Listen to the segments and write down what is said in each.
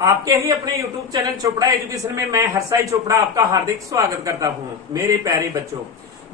आपके ही अपने YouTube channel Chopra education में मैं हर्षाई चोपड़ा आपका हार्दिक स्वागत करता हूं। मेरे प्यारे बच्चों,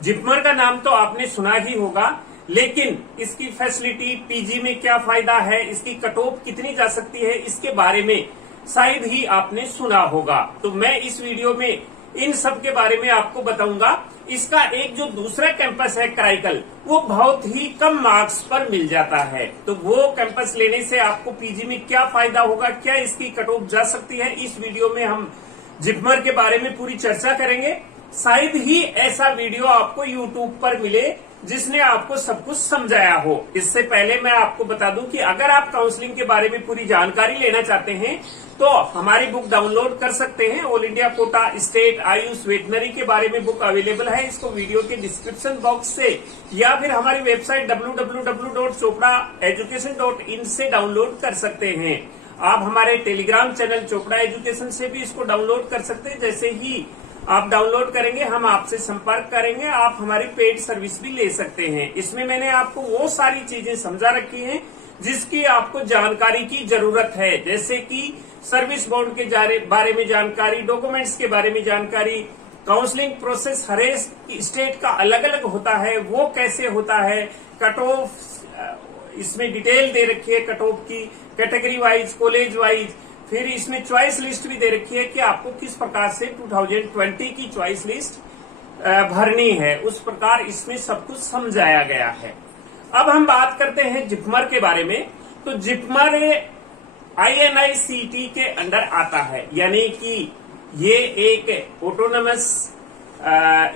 जिपमर का नाम तो आपने सुना ही होगा, लेकिन इसकी फैसिलिटी, पीजी में क्या फायदा है, इसकी कट ऑफ कितनी जा सकती है, इसके बारे में शायद ही आपने सुना होगा। तो मैं इस वीडियो में इन सब के बारे में आपको बताऊंगा। इसका एक जो दूसरा कैंपस है कराईकल, वो बहुत ही कम मार्क्स पर मिल जाता है। तो वो कैंपस लेने से आपको पीजी में क्या फायदा होगा, क्या इसकी कट ऑफ जा सकती है, इस वीडियो में हम जिपमर के बारे में पूरी चर्चा करेंगे। शायद ही ऐसा वीडियो आपको यूट्यूब पर मिले जिसने आपको सब कुछ समझाया हो। इससे पहले मैं आपको बता दूं कि अगर आप काउंसलिंग के बारे में पूरी जानकारी लेना चाहते हैं तो हमारी बुक डाउनलोड कर सकते हैं। All India quota, state, Ayush, veterinary के बारे में बुक अवेलेबल है। इसको वीडियो के डिस्क्रिप्शन बॉक्स से या फिर हमारी वेबसाइट www.chopraeducation.in से डाउनलोड कर सकते हैं। आप हमारे टेलीग्राम चैनल चोपड़ा एजुकेशन से भी इसको डाउनलोड कर सकते हैं। जैसे ही आप डाउनलोड करेंगे हम आपसे संपर्क करेंगे, आप हमारी पेड सर्विस भी ले सकते हैं। इसमें मैंने आपको वो सारी चीजें समझा रखी हैं जिसकी आपको जानकारी की जरूरत है, जैसे कि सर्विस बॉन्ड के बारे में जानकारी, डॉक्यूमेंट्स के बारे में जानकारी, काउंसलिंग प्रोसेस हर एक स्टेट का अलग अलग होता है, वो कैसे होता है, कट ऑफ इसमें डिटेल दे रखी है, कट ऑफ की कैटेगरी वाइज, कॉलेज वाइज, फिर इसमें चॉइस लिस्ट भी दे रखी है कि आपको किस प्रकार से 2020 की चॉइस लिस्ट भरनी है। उस प्रकार इसमें सब कुछ समझाया गया है। अब हम बात करते हैं जिपमर के बारे में। तो जिपमर INICET के अंडर आता है, यानी कि ये एक ऑटोनमस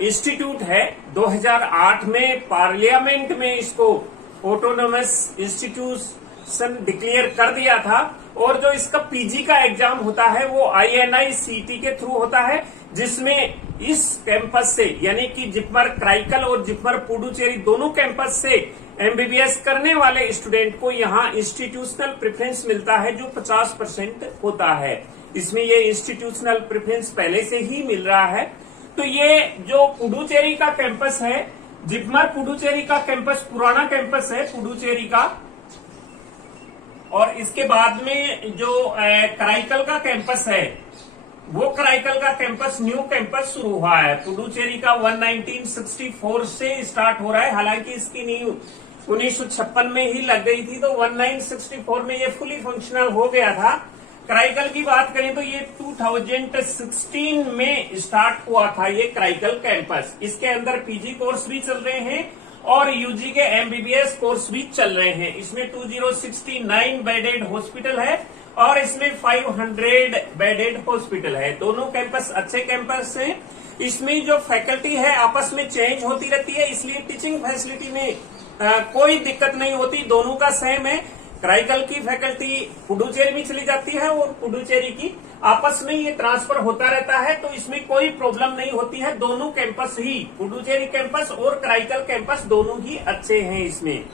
इंस्टीट्यूट है। 2008 में पार्लियामेंट में इसको ऑटोनमस इंस्टीट्यूशन डिक्लेयर कर दिया था। और जो इसका पीजी का एग्जाम होता है वो INICET के थ्रू होता है, जिसमें इस कैंपस से यानी कि जिपमर कराईकल और जिपमर पुडुचेरी दोनों कैंपस से MBBS करने वाले स्टूडेंट को यहाँ इंस्टीट्यूशनल प्रेफरेंस मिलता है, जो 50% होता है। इसमें ये इंस्टीट्यूशनल प्रेफरेंस पहले से ही मिल रहा है। तो ये जो पुडुचेरी का कैंपस है, जिपमर पुडुचेरी का कैंपस पुराना कैंपस है पुडुचेरी का, और इसके बाद में जो कराईकल का कैंपस है वो कराईकल का कैंपस न्यू कैंपस शुरू हुआ है। पुडुचेरी का 1964 से स्टार्ट हो रहा है, हालांकि इसकी नींव 1956 में ही लग गई थी, तो 1964 में ये फुली फंक्शनल हो गया था। कराईकल की बात करें तो ये 2016 में स्टार्ट हुआ था ये कराईकल कैंपस। इसके अंदर पीजी कोर्स भी चल रहे हैं और यूजी के MBBS कोर्स भी चल रहे हैं। इसमें 2069 बेडेड हॉस्पिटल है और इसमें 500 बेडेड हॉस्पिटल है। दोनों कैंपस अच्छे कैंपस हैं। इसमें जो फैकल्टी है आपस में चेंज होती रहती है, इसलिए टीचिंग फैसिलिटी में कोई दिक्कत नहीं होती, दोनों का सेम है। कराईकल की फैकल्टी पुडुचेरी में चली जाती है और पुडुचेरी की आपस में ये ट्रांसफर होता रहता है, तो इसमें कोई प्रॉब्लम नहीं होती है। दोनों कैंपस ही, पुडुचेरी कैंपस और कराईकल कैंपस दोनों ही अच्छे हैं इसमें।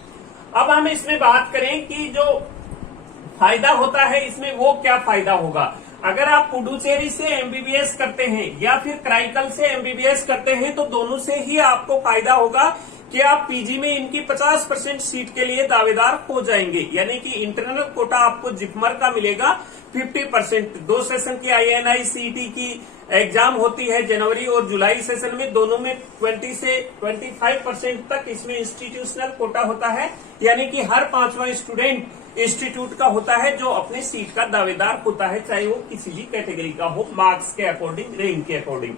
अब हम इसमें बात करें कि जो फायदा होता है इसमें वो क्या फायदा होगा। अगर आप पुडुचेरी से MBBS करते हैं या फिर कराईकल से MBBS करते हैं तो दोनों से ही आपको फायदा होगा कि आप पीजी में इनकी 50% सीट के लिए दावेदार हो जाएंगे, यानी कि इंटरनल कोटा आपको जिपमर का मिलेगा 50%। 2 सेशन की INICET की एग्जाम होती है, जनवरी और जुलाई सेशन में, दोनों में 20 से 25% तक इसमें इंस्टीट्यूशनल कोटा होता है, यानी कि हर 5वां स्टूडेंट इंस्टीट्यूट का होता है जो अपने सीट का दावेदार होता है, चाहे वो किसी भी कैटेगरी का हो, मार्क्स के अकॉर्डिंग, रैंक के अकॉर्डिंग।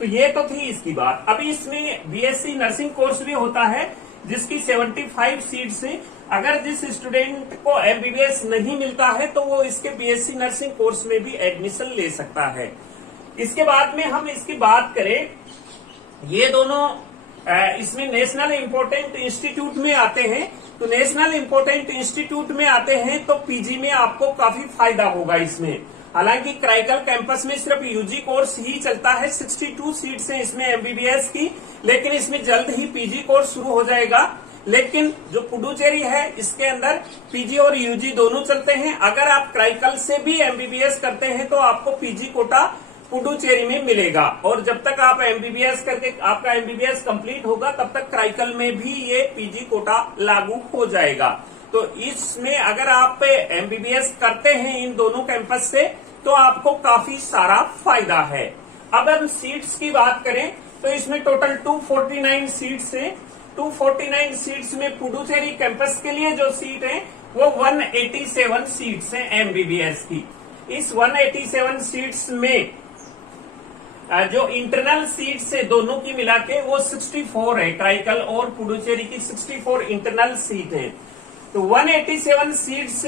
तो ये तो थी इसकी बात। अभी इसमें BSc नर्सिंग कोर्स भी होता है जिसकी 75 सीट्स हैं। अगर जिस स्टूडेंट को MBBS नहीं मिलता है तो वो इसके BSc नर्सिंग कोर्स में भी एडमिशन ले सकता है। इसके बाद में हम इसकी बात करें, ये दोनों इसमें नेशनल इम्पोर्टेंट इंस्टीट्यूट में आते हैं। तो नेशनल इम्पोर्टेंट इंस्टीट्यूट में आते हैं तो पीजी में आपको काफी फायदा होगा इसमें। हालांकि कराईकल कैंपस में सिर्फ यूजी कोर्स ही चलता है, 62 सीट्स हैं इसमें MBBS की, लेकिन इसमें जल्द ही पीजी कोर्स शुरू हो जाएगा। लेकिन जो पुडुचेरी है इसके अंदर पीजी और यूजी दोनों चलते हैं। अगर आप कराईकल से भी MBBS करते हैं तो आपको पीजी कोटा पुडुचेरी में मिलेगा, और जब तक आप MBBS करके आपका MBBS कंप्लीट होगा तब तक कराईकल में भी ये पीजी कोटा लागू हो जाएगा। तो इसमें अगर आप MBBS करते हैं इन दोनों कैंपस से तो आपको काफी सारा फायदा है। अब हम सीट्स की बात करें तो इसमें टोटल 249 सीट्स है। 249 सीट्स में पुडुचेरी कैंपस के लिए जो सीट है वो 187 सीट्स हैं एमबीबीएस की। इस 187 सीट्स में जो इंटरनल सीट्स है दोनों की मिला के वो 64 है। क्राइकल और पुडुचेरी की 64 इंटरनल सीट है। तो 187 सीट्स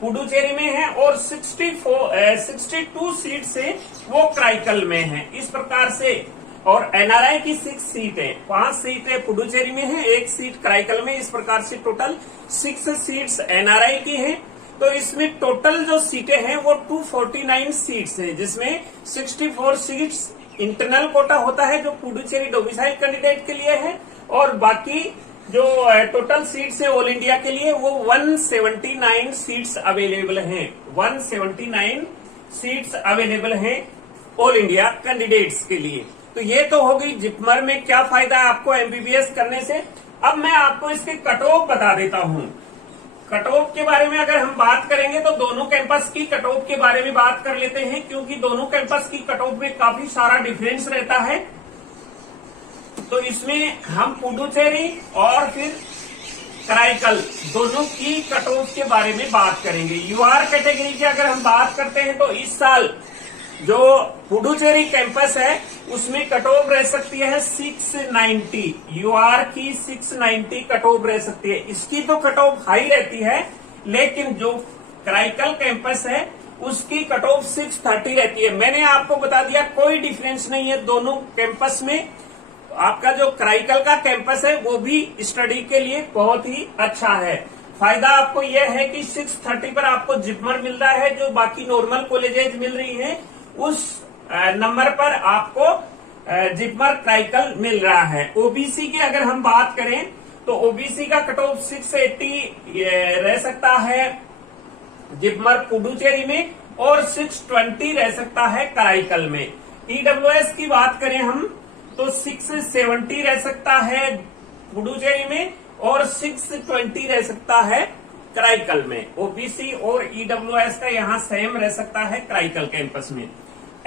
पुडुचेरी में है और 62 सीट से वो क्राइकल में है। इस प्रकार से और एनआरआई की 6 सीट है, 5 सीटें पुडुचेरी में है, 1 सीट क्राइकल में। इस प्रकार से टोटल 6 सीट्स एनआरआई की है। तो इसमें टोटल जो सीटें हैं वो 249 सीट्स है, जिसमें 64 सीट्स इंटरनल कोटा होता है जो पुडुचेरी डोमिसाइल कैंडिडेट के लिए है, और बाकी जो टोटल सीट्स है ऑल इंडिया के लिए वो 179 सीट्स अवेलेबल हैं। 179 सीट्स अवेलेबल हैं ऑल इंडिया कैंडिडेट्स के लिए। तो ये तो हो गई जिपमर में क्या फायदा है आपको एमबीबीएस करने से। अब मैं आपको इसके कट ऑफ बता देता हूं। कट ऑफ के बारे में अगर हम बात करेंगे तो दोनों कैंपस की कट ऑफ के बारे में बात कर लेते हैं, क्योंकि दोनों कैंपस की कट ऑफ में काफी सारा डिफरेंस रहता है। तो इसमें हम पुडुचेरी और फिर क्राइकल दोनों की कट ऑफ के बारे में बात करेंगे। यूआर कैटेगरी की अगर हम बात करते हैं तो इस साल जो पुडुचेरी कैंपस है उसमें कट ऑफ रह सकती है 690। यूआर की 690 कट ऑफ रह सकती है। इसकी तो कट ऑफ हाई रहती है, लेकिन जो क्राइकल कैंपस है उसकी कट ऑफ 630 रहती है। मैंने आपको बता दिया कोई डिफरेंस नहीं है दोनों कैंपस में। आपका जो क्राइकल का कैंपस है वो भी स्टडी के लिए बहुत ही अच्छा है। फायदा आपको यह है कि 630 पर आपको जिपमर मिल रहा है, जो बाकी नॉर्मल कॉलेजेज मिल रही है उस नंबर पर आपको जिपमर क्राइकल मिल रहा है। ओबीसी की अगर हम बात करें तो ओबीसी का कट ऑफ 680 रह सकता है जिपमर पुडुचेरी में, और 620 रह सकता है क्राइकल में। ईडब्ल्यूएस की बात करें हम तो 670 रह सकता है पुडुचेरी में और 620 रह सकता है क्राइकल में। ओबीसी और ईडब्ल्यूएस का यहाँ सेम रह सकता है क्राइकल कैंपस में।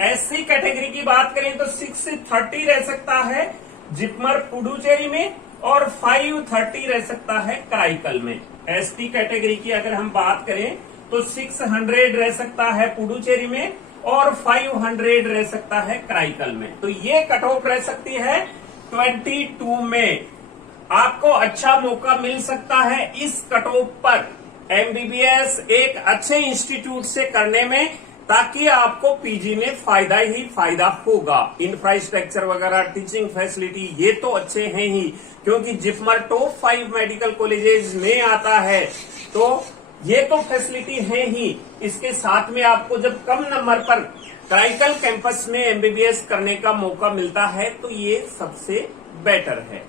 एससी कैटेगरी की बात करें तो 630 रह सकता है जिपमर पुडुचेरी में और 530 रह सकता है क्राइकल में। एसटी कैटेगरी की अगर हम बात करें तो 600 रह सकता है पुडुचेरी में और 500 रह सकता है क्राइकल में। तो ये कट ऑफ रह सकती है 22 में। आपको अच्छा मौका मिल सकता है इस कट ऑफ पर एमबीबीएस एक अच्छे इंस्टीट्यूट से करने में, ताकि आपको पीजी में फायदा ही फायदा होगा। इंफ्रास्ट्रक्चर वगैरह, टीचिंग फैसिलिटी ये तो अच्छे हैं ही, क्योंकि जिपमर टॉप 5 मेडिकल कॉलेजेस में आता है, तो ये तो फैसिलिटी है ही। इसके साथ में आपको जब कम नंबर पर क्राइकल कैंपस में एमबीबीएस करने का मौका मिलता है तो ये सबसे बेटर है।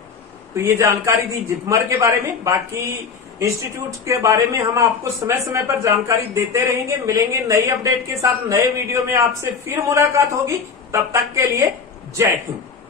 तो ये जानकारी थी जिपमर के बारे में। बाकी इंस्टीट्यूट के बारे में हम आपको समय समय पर जानकारी देते रहेंगे। मिलेंगे नई अपडेट के साथ, नए वीडियो में आपसे फिर मुलाकात होगी। तब तक के लिए जय हिंद।